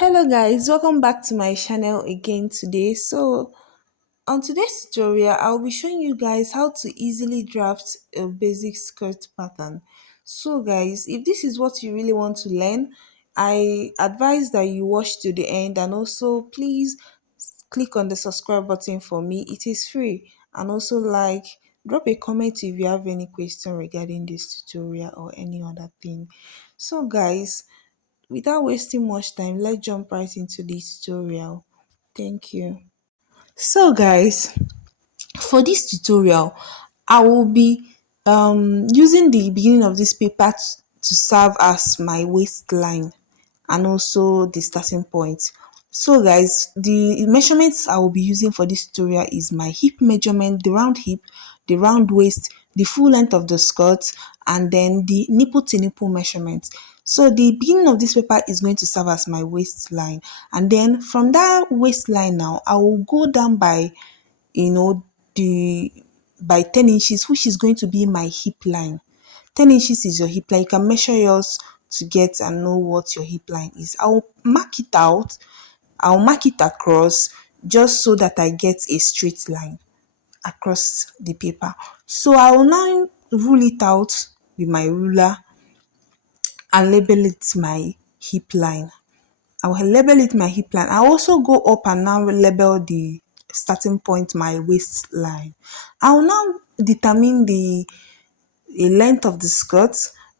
Hello guys, welcome back to my channel again today. On today's tutorial, I'll be showing you guys how to easily draft a basic skirt pattern. So guys, if this is what you really want to learn, I advise that you watch to the end, and also please click on the subscribe button for me. It is free, and also drop a comment if you have any question regarding this tutorial or any other thing. So guys, without wasting much time, let's jump right into this tutorial. Thank you. So guys, for this tutorial, I will be using the beginning of this paper to serve as my waistline and also the starting point. So guys, the measurements I will be using for this tutorial is my hip measurement, hip, the round waist, the full length of the skirt, and then the nipple to nipple measurement. So the beginning of this paper is going to serve as my waistline, and then from that waistline now, I will go down by you know the by 10 inches, which is going to be my hip line. 10 inches is your hip line. You can measure yours to get and know what your hip line is. I'll mark it across, just so that I get a straight line across the paper. So I will now rule it out with my ruler and label it my hip line. I will label it my hip line. I also go up and now label the starting point my waistline. I will now determine the length of the skirt.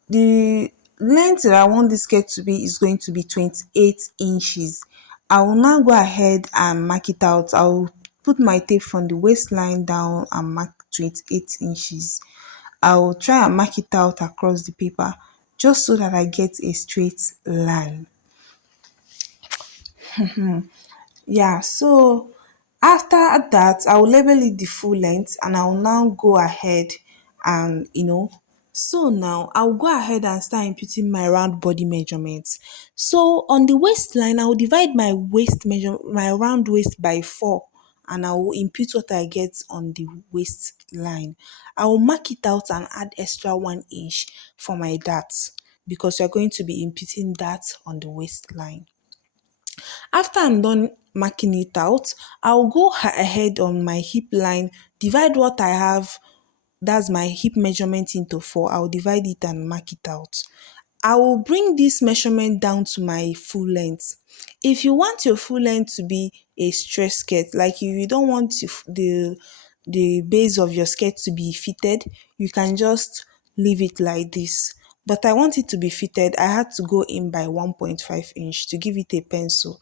The length that I want this skirt to be is going to be 28 inches. I will now go ahead and mark it out. I will put my tape from the waistline down and mark 28 inches. I will try and mark it out across the paper, just so that I get a straight line. Yeah, so after that, I will label it the full length, and I will now go ahead and so now I'll go ahead and start imputing my round body measurements. So on the waistline, I will divide my round waist by 4, and I will impute what I get on the waistline. I will mark it out and add extra 1 inch for my dart, because you're going to be imputing that on the waistline. After I'm done marking it out, I'll go ahead on my hip line, divide what I have, that's my hip measurement, into 4. I'll divide it and mark it out. I will bring this measurement down to my full length. If you want your full length to be a straight skirt, like if you don't want the base of your skirt to be fitted, you can just leave it like this. But I want it to be fitted. I had to go in by 1.5 inch to give it a pencil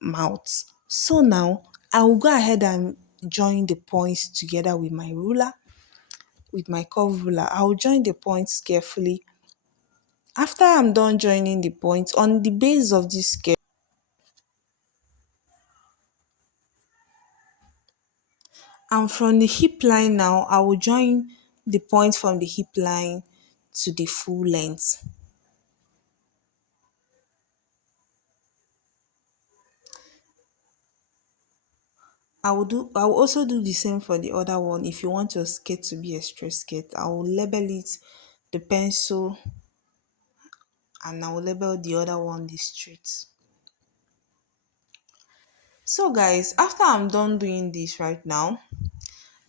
mouth. So now I will go ahead and join the points together with my ruler, with my curve ruler. I will join the points carefully. After I'm done joining the points on the base of this skirt, and from the hip line now, I will join the point from the hip line to the full length. I will also do the same for the other one. If you want your skirt to be a straight skirt, I will label it the pencil, and I will label the other one the straight. So guys, after I'm done doing this right now,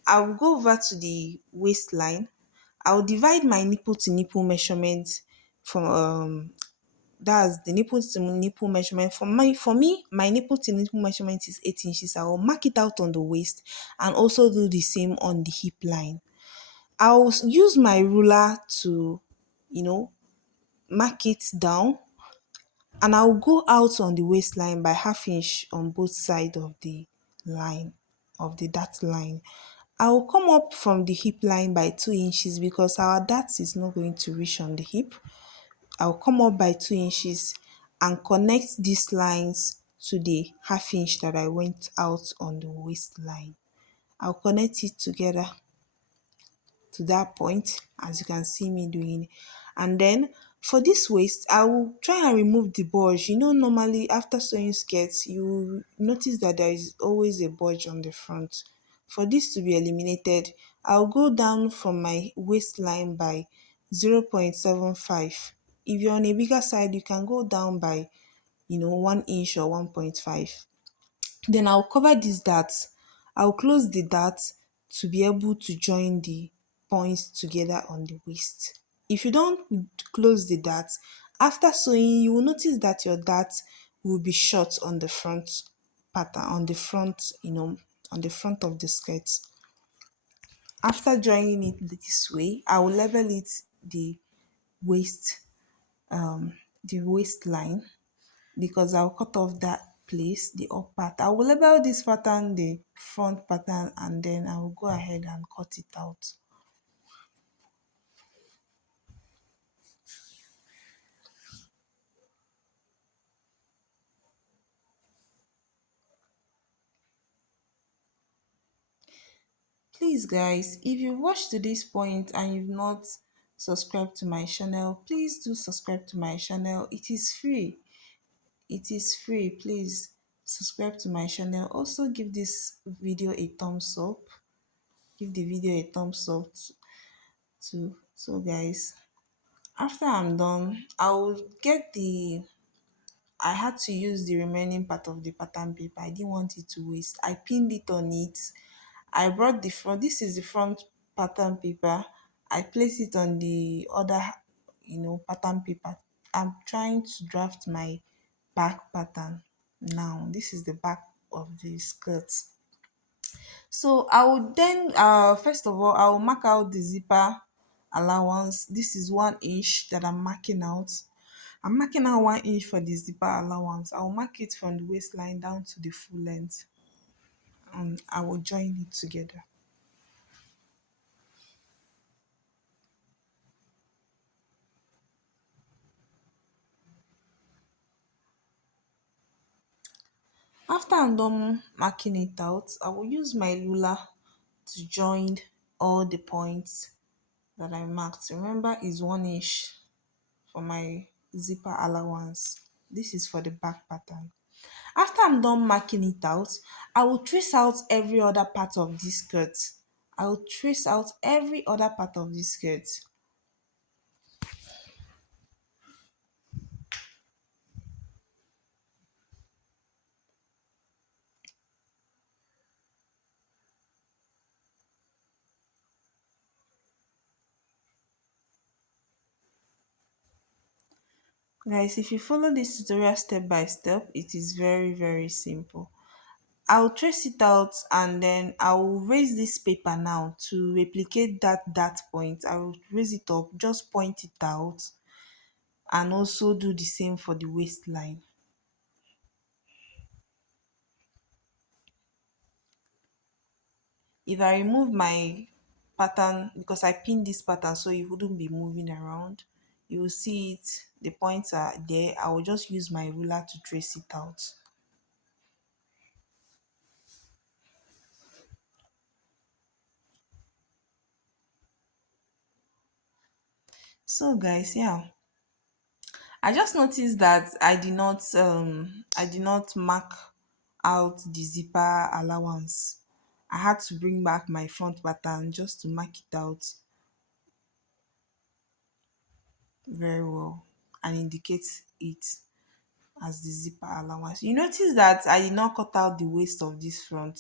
I will go over to the waistline. I will divide my nipple to nipple measurement from that's the nipple to nipple measurement. For me, my nipple to nipple measurement is 8 inches. I will mark it out on the waist and also do the same on the hip line. I'll use my ruler to, you know, mark it down, and I'll go out on the waistline by half inch on both sides of the line, of the dart line. I will come up from the hip line by 2 inches, because our dart is not going to reach on the hip. I'll come up by 2 inches and connect these lines to the half inch that I went out on the waistline. I'll connect it together to that point, as you can see me doing. And then for this waist, I will try and remove the bulge. Normally after sewing skirts, you notice that there is always a bulge on the front. For this to be eliminated, I'll go down from my waistline by 0.75. If you're on a bigger side, you can go down by 1 inch or 1.5. Then I'll cover this dart. I'll close the dart to be able to join the points together on the waist. If you don't close the dart, after sewing, you will notice that your dart will be short on the front pattern, on the front, on the front of the skirt. After joining it this way, I will level it the waist, the waistline, because I'll cut off that place, the up part. I will label this pattern the front pattern, and then I will go ahead and cut it out. Please guys, if you've watched to this point and you've not subscribed to my channel, please do subscribe to my channel. It is free. It is free. Please subscribe to my channel. Also give this video a thumbs up. Give the video a thumbs up too. So guys, after I'm done, I will get the I had to use the remaining part of the pattern paper. I didn't want it to waste. I pinned it on it. I brought the front. This is the front pattern paper. I placed it on the other, pattern paper. I'm trying to draft my back pattern now. This is the back of the skirt. So I will then, first of all, I will mark out the zipper allowance. This is 1 inch that I'm marking out. I'm marking out 1 inch for the zipper allowance. I will mark it from the waistline down to the full length, and I will join it together. After I'm done marking it out, I will use my ruler to join all the points that I marked. Remember, is 1 inch for my zipper allowance. This is for the back pattern. After I'm done marking it out, I will trace out every other part of this skirt. I will trace out every other part of this skirt. Guys, if you follow this tutorial step by step, it is very, very simple. I'll trace it out, and then I'll raise this paper now to replicate that point. I will raise it up, just point it out, and also do the same for the waistline. If I remove my pattern, because I pinned this pattern so it wouldn't be moving around, you will see it, the points are there. I will just use my ruler to trace it out. So guys, yeah, I just noticed that I did not mark out the zipper allowance. I had to bring back my front pattern just to mark it out very well and indicate it as the zipper allowance. You notice that I did not cut out the waist of this front,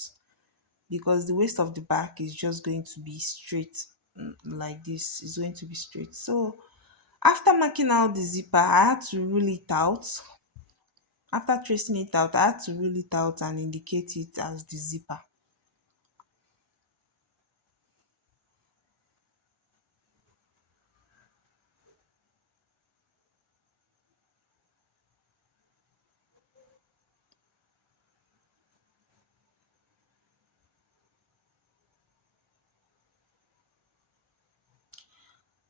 because the waist of the back is just going to be straight, like this. It's going to be straight. So after marking out the zipper, I had to rule it out. After tracing it out, I had to rule it out and indicate it as the zipper.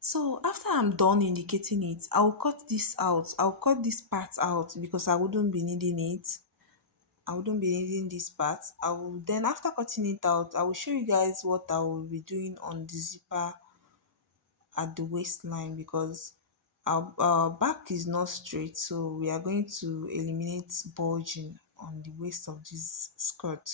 So after I'm done indicating it, I'll cut this out. I'll cut this part out because I wouldn't be needing it. I wouldn't be needing this part. I will then, after cutting it out, I will show you guys what I will be doing on the zipper at the waistline, because our back is not straight, so we are going to eliminate bulging on the waist of this skirt.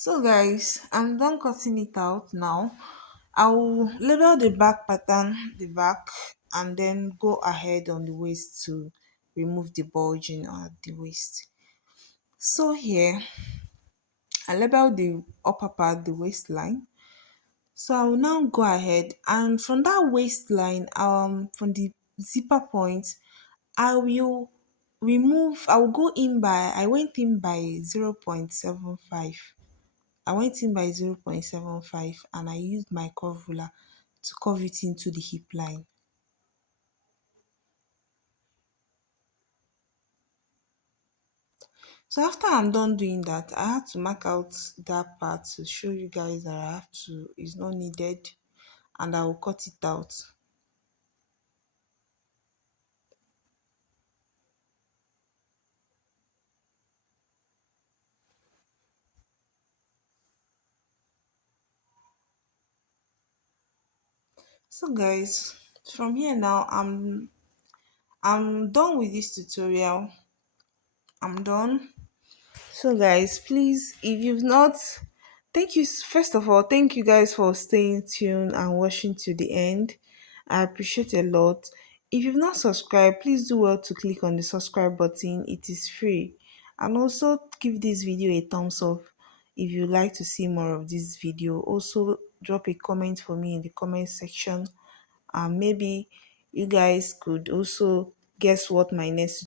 So guys, I'm done cutting it out now. I will label the back pattern, the back, and then go ahead on the waist to remove the bulging at the waist. So here, I label the upper part, the waistline. So I will now go ahead and from that waistline, from the zipper point, I will I will go in by, I went in by 0.75. I went in by 0.75 and I used my curve ruler to curve it into the hip line. So after I'm done doing that, I had to mark out that part to show you guys that I have to, it's not needed, and I will cut it out. So guys, from here now, I'm done with this tutorial. I'm done. So guys, please, if you've not, thank you. First of all, thank you guys for staying tuned and watching to the end. I appreciate a lot. If you've not subscribed, please do well to click on the subscribe button. It is free. And also give this video a thumbs up if you like to see more of this video. Also drop a comment for me in the comment section. Maybe you guys could also guess what my next